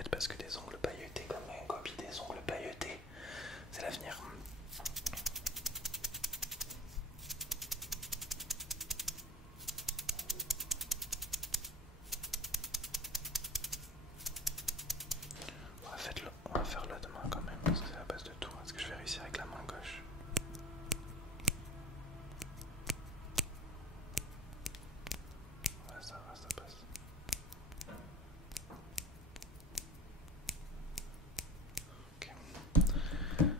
paillettes parce que des ongles pailletés comme une copie des ongles pailletés, c'est l'avenir. On va faire l'autre main quand même parce que c'est la base de tout. Est-ce que je vais réussir avec la main gauche? Ouais, ça va, ça passe. Ok.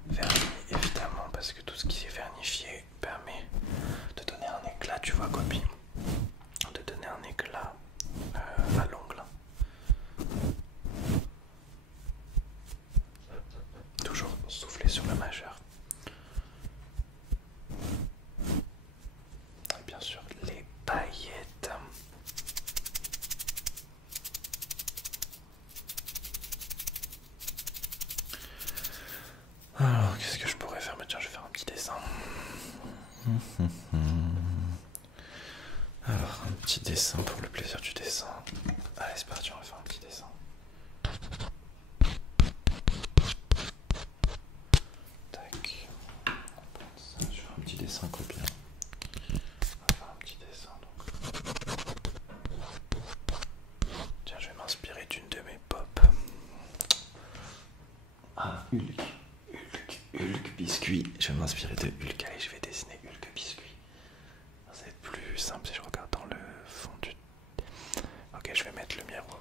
Vernis évidemment parce que tout ce qui est vernifié permet de donner un éclat, tu vois, copie. De donner un éclat à l'ongle. Toujours souffler sur le majeur. Et bien sûr les paillettes. Alors qu'est-ce que je pourrais faire? Tiens, je vais faire un petit dessin. Alors un petit dessin pour le plaisir du dessin. Allez c'est parti, on va faire un petit dessin. Tac. Je vais faire un petit dessin copiant. On va faire un petit dessin donc. Tiens, je vais m'inspirer d'une de mes pop. Ah, Hulk. Hulk biscuit. Je vais m'inspirer de Hulk. Allez, je vais dessiner Hulk biscuit. Ça va être plus simple si je regarde dans le fond du... Ok, je vais mettre le miroir.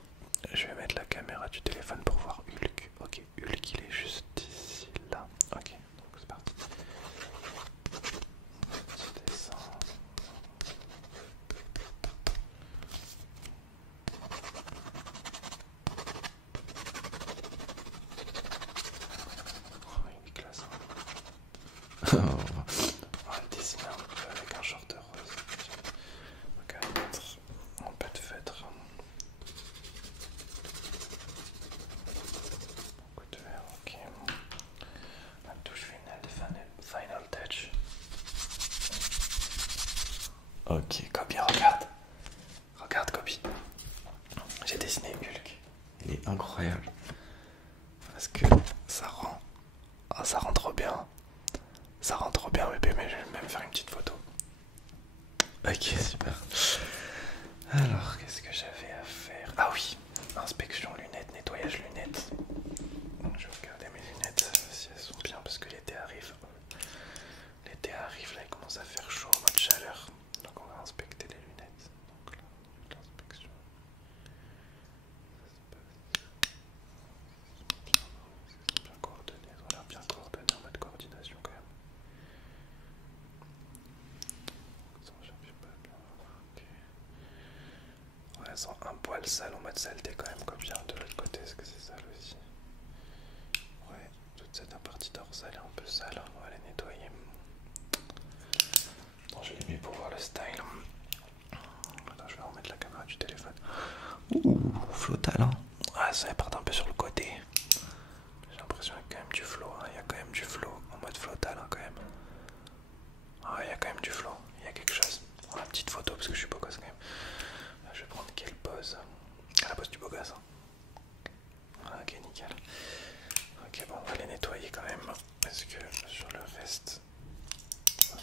Je vais mettre la caméra du téléphone pour voir Hulk. Ok, Hulk il est juste ici, là. Ok, donc c'est parti. Petit dessin. Oh, il est classe. On va le dessiner un peu avec un short rose. Ok, on va mettre un peu de feutre. Beaucoup de verre, ok. La touche finale de final touch. Ok, Kobe, regarde. Regarde, Kobe. J'ai dessiné Hulk. Il est incroyable. Parce que ça rend... Oh, ça rend trop bien. Ça rend trop bien, bébé, mais je vais même faire une petite photo. Ok, super. Alors, qu'est-ce que j'avais à faire? Ah oui, inspection lunettes, nettoyage lunettes. Je vais regarder mes lunettes si elles sont bien parce que l'été arrive. L'été arrive, là il commence à faire chaud en mode chaleur. Donc on va inspecter les lunettes. Donc là, l'inspection. Bien coordonné, on a l'air bien coordonné en mode coordination quand même. Ça, j'arrive pas bien. Ok. Ouais, sans un poil sale en mode saleté quand même, comme bien de l'autre côté, est-ce que c'est sale aussi? Ouais, toute cette partie dorsale est un peu sale, on va la nettoyer. Bon, je l'ai mis pour voir le style. Attends, je vais remettre la caméra du téléphone. Ouh, flottal, hein. Ah, ça part un peu sur le côté. J'ai l'impression qu'il y a quand même du flow, hein. Il y a quand même du flow en mode flottal, hein, quand même. Ah, il y a quand même du flow, il y a quelque chose. On a une petite photo parce que je suis beau gosse quand même. Là, je vais prendre quelle pose? La pose du beau gosse. Hein. Ok, nickel. Ok, bon, on va les nettoyer quand même. Est-ce que sur le reste,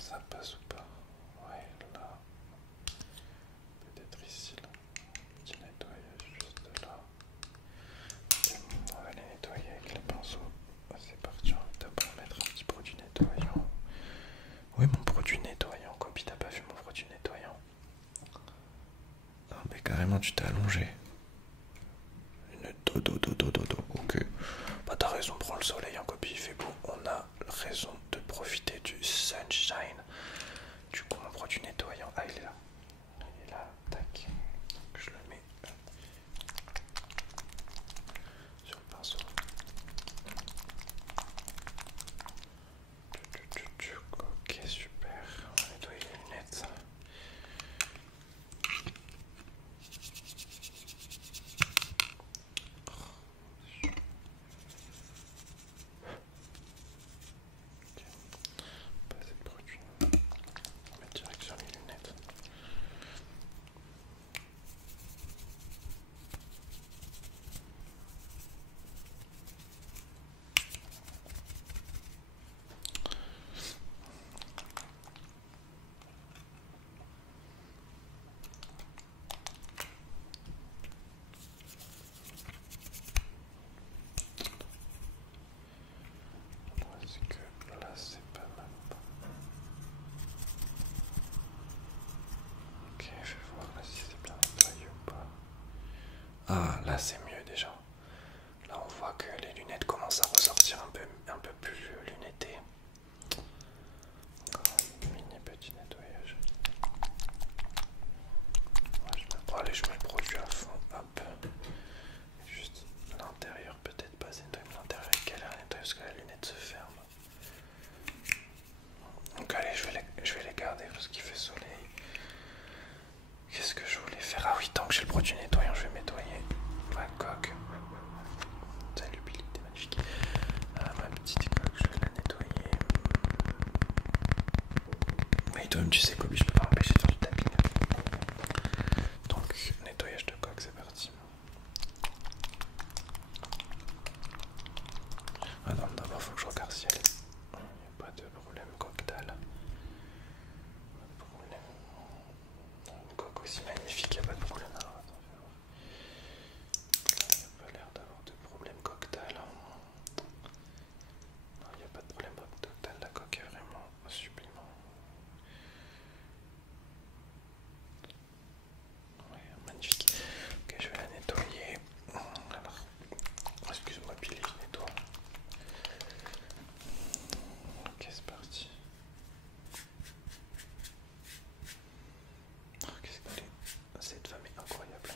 ça passe ou pas? Ouais, là. Peut-être ici, là. Petit nettoyage juste là. Ok, on va les nettoyer avec les pinceaux. C'est parti, on va d'abord mettre un petit produit nettoyant. Oui, mon produit nettoyant. Copie, t'as pas vu mon produit nettoyant? Ah, mais carrément, tu t'es allongé. Une dodo. Ok. Bah, t'as raison, prends le soleil en copie, il fait beau. On a raison de profiter du sunshine. Du coup, mon produit nettoyant. Ah, il est là. Il est là, tac. Donc, je le mets sur le pinceau. Ok, super. On va nettoyer les lunettes. un peu plus lunetté. Encore un mini petit nettoyage. Ouais, allez, je mets le produit à fond. Hop. Juste l'intérieur, peut-être pas. C'est l'intérieur avec quelle nettoyer parce que la lunette se ferme. Donc allez, je vais les garder parce qu'il fait soleil. Qu'est-ce que je voulais faire? Ah oui, tant que j'ai le produit nettoyant, je vais nettoyer ma coque. Salut Billy, t'es magnifique. Ma petite coque, je vais la nettoyer. Mais toi-même, tu sais Kobe, je peux pas m'empêcher de faire du tapping. Donc, nettoyage de coque, c'est parti. Ah non, d'abord, faut que je regarde si elle est... Il n'y a pas de problème coctal. Pas de problème. Une coque aussi magnifique, il n'y a pas de problème. Alors, attends, je vais voir. Il n'y a pas l'air d'avoir de problème coctal. Non, il n'y a pas de problème coctal, la coque est vraiment sublime. Ouais, magnifique. Ok, je vais la nettoyer. Alors, excuse-moi, Billy, je nettoie. Ok, c'est parti. Oh, qu'est-ce qu'elle est... Cette femme est incroyable.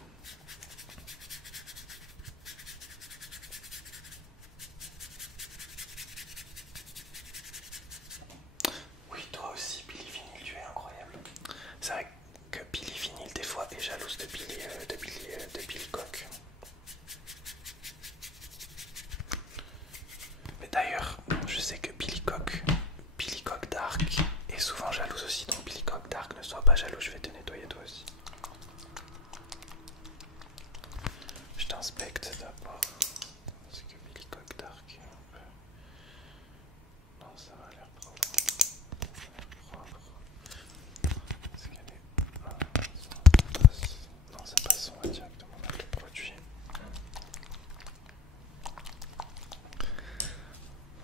Oui, toi aussi, Billy Vinyl, tu es incroyable. C'est vrai que Billy Vinyl, des fois, est jalouse de Billy Cock. Mais d'ailleurs, je sais que Billy Cock Dark est souvent jalouse aussi. Donc Billy Cock Dark, ne sois pas jaloux, je vais te nettoyer toi aussi. Je t'inspecte d'abord. Parce que Billy Cock Dark est un peu... Non, ça va l'air propre. Est-ce qu'elle est... Non, ça passe, on va directement mettre le produit.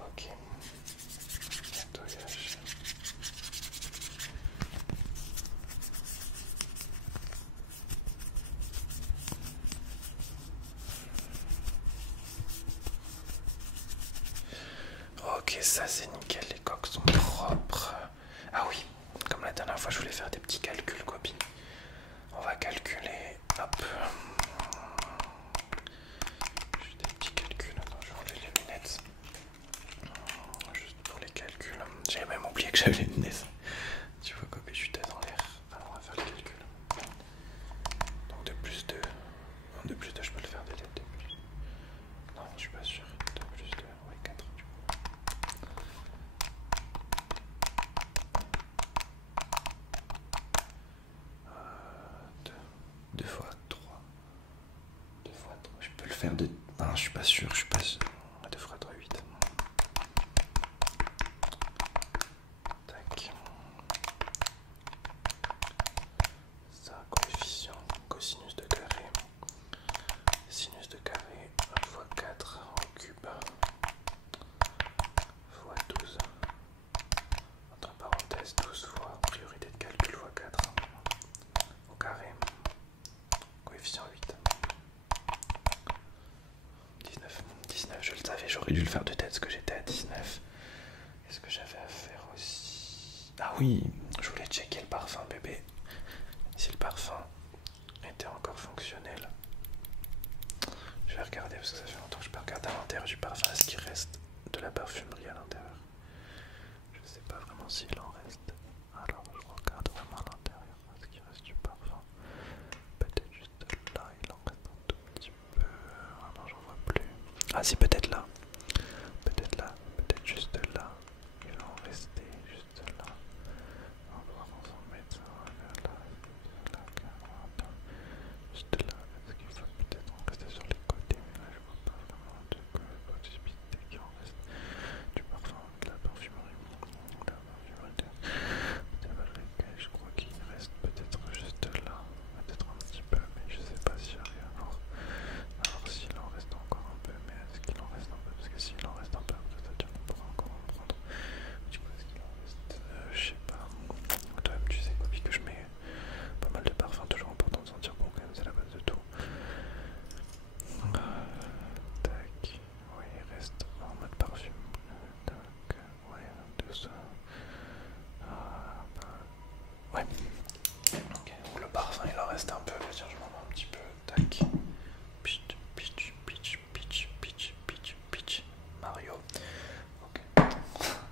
Ok. Nettoyage. Ok, ça c'est nickel, les coques sont propres. Ah oui, comme la dernière fois je voulais faire des petits calculs, copine. On va calculer, hop. Juste des petits calculs, attends, je vais enlever les lunettes. Juste pour les calculs. J'avais même oublié que j'avais les lunettes. Tu vois, copine, je suis tête en l'air. Alors on va faire les calculs. Donc de plus 2. De plus 2, je peux le faire de tête de plus. Non, je suis pas sûr. De plus 2, ouais, 4 du coup. 2 fois 3. 2 fois 3. Je peux le faire de... Non, je suis pas sûr, je suis pas sûr. 2 fois 3, 8. Tac. Ça, coefficient, cosinus de carré. Sinus de carré, 1 fois 4 au cube. Fois 12. Entre parenthèses, 12 fois priorité de calcul fois 4. Au carré. Coefficient 8. 19. 19, je le savais, j'aurais dû le faire de tête parce que j'étais à 19. Qu'est-ce que j'avais à faire aussi? Ah oui, je voulais checker le parfum bébé. Si le parfum était encore fonctionnel. Je vais regarder parce que ça fait longtemps que je peux regarder à l'intérieur du parfum. Est-ce qu'il reste de la parfumerie à l'intérieur? Je sais pas vraiment s'il en reste. Alors je regarde vraiment à l'intérieur. Est-ce qu'il reste du parfum? Peut-être juste là, il en reste un tout petit peu. Ah non, j'en vois plus. Ah si, peut-être là. Peut-être là, peut-être juste là. Il va en rester juste là. On va voir, on s'en met ça là, là, là, juste là. Est-ce qu'il faut peut-être en rester sur les côtés? Mais là, je vois pas vraiment de possibilité qu'il en reste du parfum, de la parfumerie. Je crois qu'il reste peut-être juste là, peut-être un petit peu, mais je sais pas s'il y a rien. Alors s'il en reste encore un peu, mais est-ce qu'il en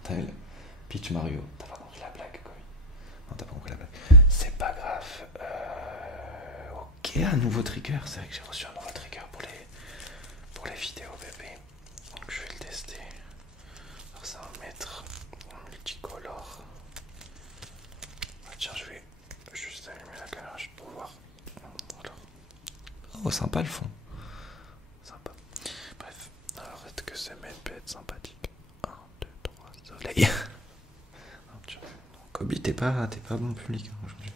T'as vu Peach Mario. T'as pas compris la blague, quoi. Non, t'as pas compris la blague. C'est pas grave. Ok, un nouveau trigger. C'est vrai que j'ai reçu un nouveau trigger pour les vidéos bébé. Donc je vais le tester. Alors ça va mettre en multicolore. Ah, tiens, je vais juste allumer la caméra juste pour voir. Voilà. Oh, sympa le fond. Sympa. Bref, alors est-ce que ce mail peut être sympathique? 1, 2, 3, soleil. Kobe, t'es pas bon public hein, aujourd'hui.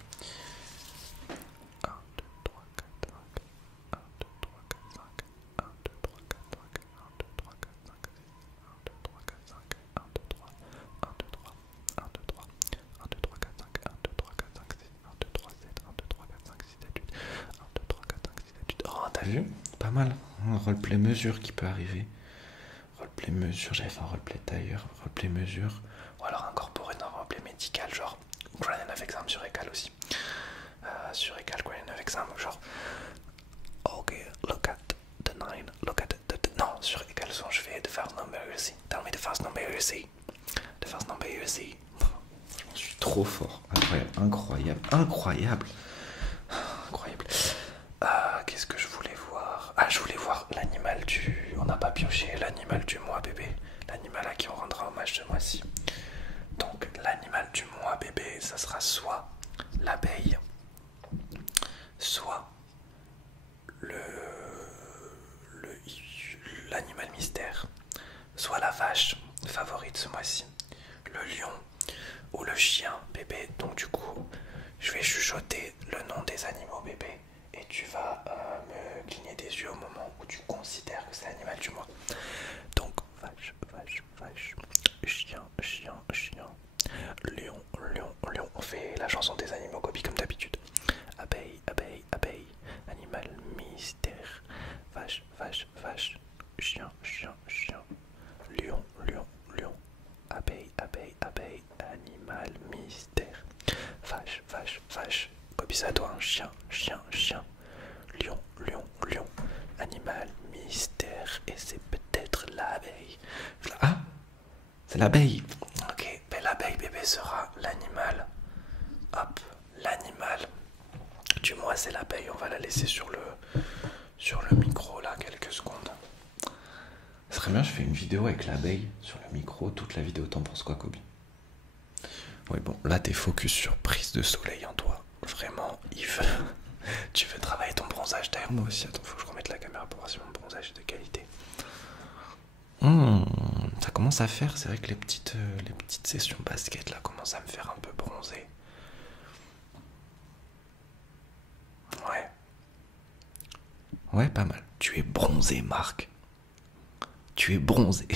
1, 2, 3, 4, 5. 1, 2, 3, 4, 5. 1, 2, 3, 4, 5. 1, 2, 3, 4, 5. 1, 2, 3, 4, 5. 1, 2, 3. 1, 2, 3. 1, 2, 3. 1, 2, 3, 4, 5. 1, 2, 3, 4, 5, 6. 1, 2, 3, 7. 1, 2, 3, 4, 5, 6, 7, 8. 1, 2, 3, 4, 5, 6, 7, 8. Oh, t'as vu? Pas mal. Un roleplay mesure qui peut arriver. Roleplay mesure, j'avais fait un roleplay tailleur. Roleplay mesure. Ou alors incorporer un roleplay médical, genre Gradient of Exam sur Ecal aussi. Sur Ecal, Gradient of Exam, genre ok, look at the 9, look at the... Non, sur Ecal, souvent je fais the first number you see. Tell me the first number you see. The first number you see. Je suis trop fort. Incroyable, incroyable, incroyable. Incroyable. Qu'est-ce que je voulais voir? Ah, je voulais voir l'animal du... On n'a pas pioché l'animal du mois bébé. L'animal à qui on rendra hommage ce mois-ci. Donc l'animal du mois bébé, ça sera soit l'abeille, soit l'animal mystère, soit la vache favorite ce mois-ci, le lion ou le chien bébé. Donc du coup, je vais chuchoter le nom des animaux bébé et tu vas me cligner des yeux au moment où tu considères que c'est l'animal du mois. Donc vache, vache, vache, chien, chien, chien, lion, lion, lion. On fait la chanson des animaux Kobe comme d'habitude. Abeille, abeille, abeille, animal mystère, vache, vache, vache, chien, chien, chien, lion, lion, lion, abeille, abeille, abeille, animal mystère, vache, vache, vache. Kobe, ça doit un chien, chien, chien, lion, lion, lion, animal mystère. Et c'est peut-être l'abeille. Ah, c'est l'abeille. Ok, ben l'abeille bébé sera l'animal. Hop, l'animal du mois c'est l'abeille. On va la laisser sur le micro là quelques secondes. Ça serait bien, je fais une vidéo avec l'abeille sur le micro, toute la vidéo. T'en penses quoi, Kobe? Oui, bon, là t'es focus sur prise de soleil en toi. Vraiment, Yves. Tu veux travailler ton bronzage. D'ailleurs, moi aussi, attends, faut que je remette la caméra pour voir si mon bronzage est de qualité. Ça commence à faire, c'est vrai que les petites sessions basket là commencent à me faire un peu bronzer. Ouais. Ouais, pas mal. Tu es bronzé, Marc. Tu es bronzé.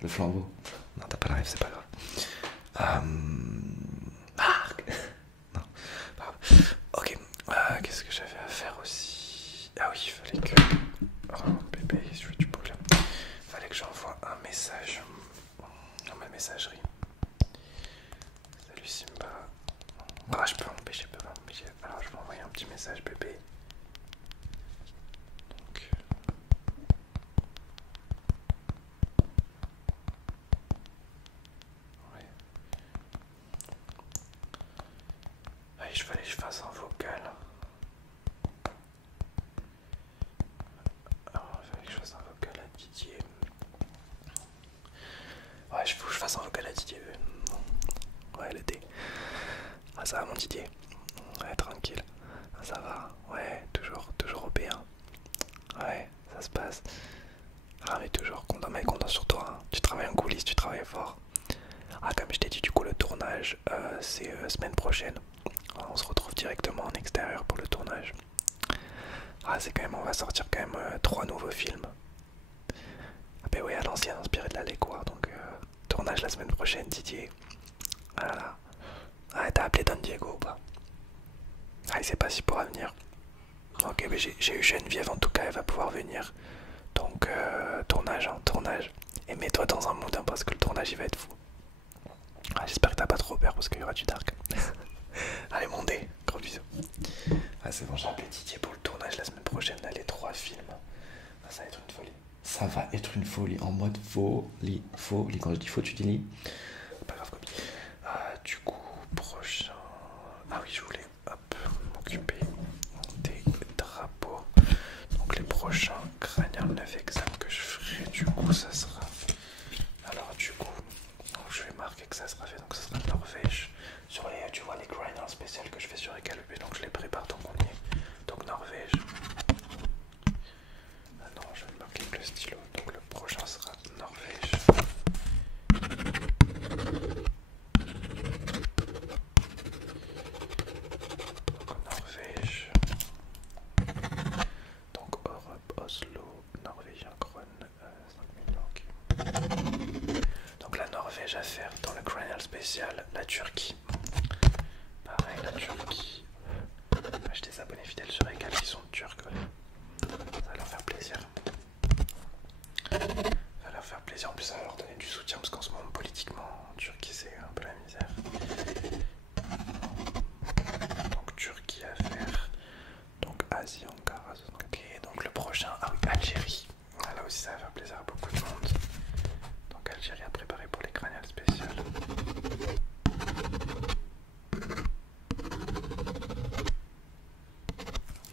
Le flambeau. Non, t'as pas la rêve, c'est pas grave. Marc. Non, pas grave. Ok. Qu'est-ce que j'avais à faire aussi? Ah oui, il fallait que... Oh, bébé, je veux du problème. Fallait que j'envoie un message dans ma messagerie. Salut Simba. Ah, je peux m'empêcher, je peux m'empêcher. Alors, je vais envoyer un petit message, bébé. Donc... Ouais. Allez, il fallait que je fasse un vocal. Alors, il fallait que je fasse un vocal à Didier. Ouais, il faut que je fasse un vocal à Didier. Ouais, l'été. Ah, ça va, mon Didier? Ouais, tranquille. Ah, ça va. Ouais, toujours au B1. Ouais, ça se passe. Ah, mais toujours content sur toi. Hein. Tu travailles en coulisses, tu travailles fort. Ah, comme je t'ai dit, du coup, le tournage, c'est semaine prochaine. On se retrouve directement en extérieur pour le tournage. Ah, c'est quand même, on va sortir quand même 3 nouveaux films. Ah, bah oui, à l'ancienne, inspiré de la Lécoire. Donc, tournage la semaine prochaine, Didier. Voilà. Ah, t'as appelé Don Diego ou pas? Ah, il sait pas s'il pourra venir. Ok, mais j'ai eu Geneviève en tout cas, elle va pouvoir venir. Donc, tournage, hein, tournage. Et mets-toi dans un mood, hein, parce que le tournage il va être fou. Ah, j'espère que t'as pas trop peur parce qu'il y aura du dark. Allez, mon dé, gros bisous. Ah, c'est bon, j'ai appelé Didier pour le tournage la semaine prochaine, là, les 3 films. Ah, ça va être une folie. Ça va être une folie, en mode folie, folie. Quand je dis faux, tu dis lit. Pas grave, copie. Du coup, prochain. Ah oui, je voulais m'occuper des drapeaux. Donc les prochains cranial 9 examens que je ferai, du coup, ça sera. Alors, du coup, donc, je vais marquer que ça sera fait. Donc, ça sera Norvège. Sur les, tu vois, les grinders spéciales que je fais sur Ekalp, donc je les prépare tant qu'on y est. Donc, Norvège. Ah non, je vais marquer avec le stylo. Donc, le prochain sera Norvège. Donc, Norvège. Donc, Europe, Oslo, Norvégien, Kron, 5 millions. Donc, la Norvège à faire dans le cranial spécial, la Turquie. Pareil, la Turquie. J'ai des abonnés fidèles sur Egal qui sont turcs. Ça va leur faire plaisir. Ça va leur faire plaisir. En plus, ça va leur donner du soutien parce qu'en ce moment, politiquement, en Turquie, c'est un peu la misère. Donc, Turquie à faire. Donc, Asie, Ankara. Ok, donc le prochain. Ah oui, Algérie. Là aussi, ça va faire plaisir à beaucoup de monde. Donc, Algérie à préparer pour les craniales spéciales.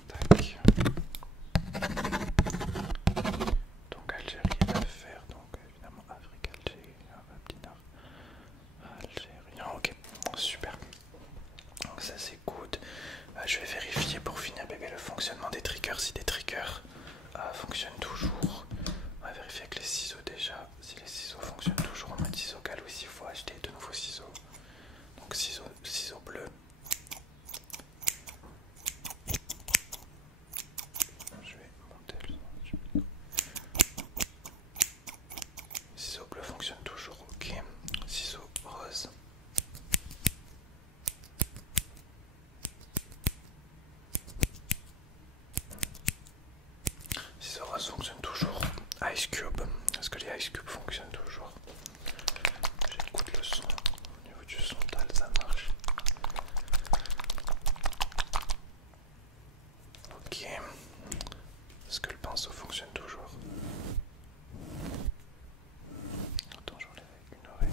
Tac. Donc Algérie à faire, donc évidemment Afrique, Algérie, petit nord, algérien, ok, super. Donc ça c'est good. Je vais vérifier pour finir bébé le fonctionnement des triggers, si des triggers fonctionnent toujours. On va vérifier avec les ciseaux déjà, si les ciseaux fonctionnent toujours en mode ciseaux galou, s'il faut acheter de nouveaux ciseaux. Donc ciseaux bleus. Je vais monter le son. Ciseaux bleus fonctionnent toujours, ok. Ciseaux roses. Ciseaux roses fonctionnent toujours. Ice Cube. Est-ce que les Ice Cube fonctionnent toujours? J'écoute le son. Au niveau du son, ça marche. Ok. Est-ce que le pinceau fonctionne toujours? Attends, j'enlève avec une oreille.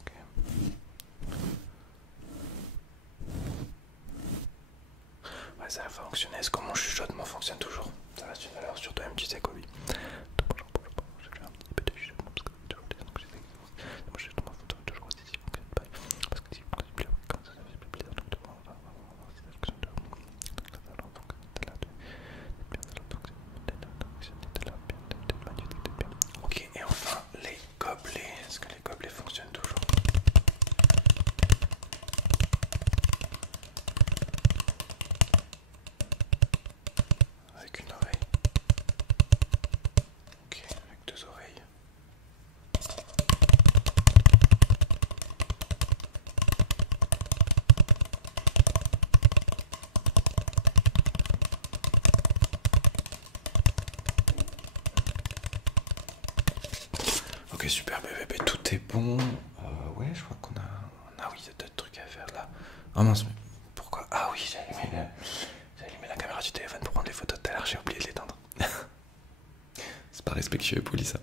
Ok. Ouais, ça va fonctionner. Est-ce que mon chuchotement fonctionne toujours? Ça reste une valeur sur toi-même, tu sais, Kobe. J'ai fait un petit peu de chuchotement parce que toujours des gens que j'essaie de voir. Mon chuchotement fonctionne toujours aussi si on ne pas. Parce que si on ne plus quand ça fait plus plaisir, donc on va voir si ça fonctionne toujours. Donc là, ça va fonctionner là. Ok, et enfin les gobelets. Est-ce que les gobelets fonctionnent toujours? Avec une oreille. Ok, avec deux oreilles. Ok, super bébé, tout est bon. Ouais, je crois qu'on a... Ah oui, il y a d'autres trucs à faire là. Oh mince, mais pourquoi? Ah oui, j'ai allumé la caméra du téléphone pour prendre les photos tout à l'heure, j'ai oublié de l'éteindre. C'est pas respectueux et poli ça.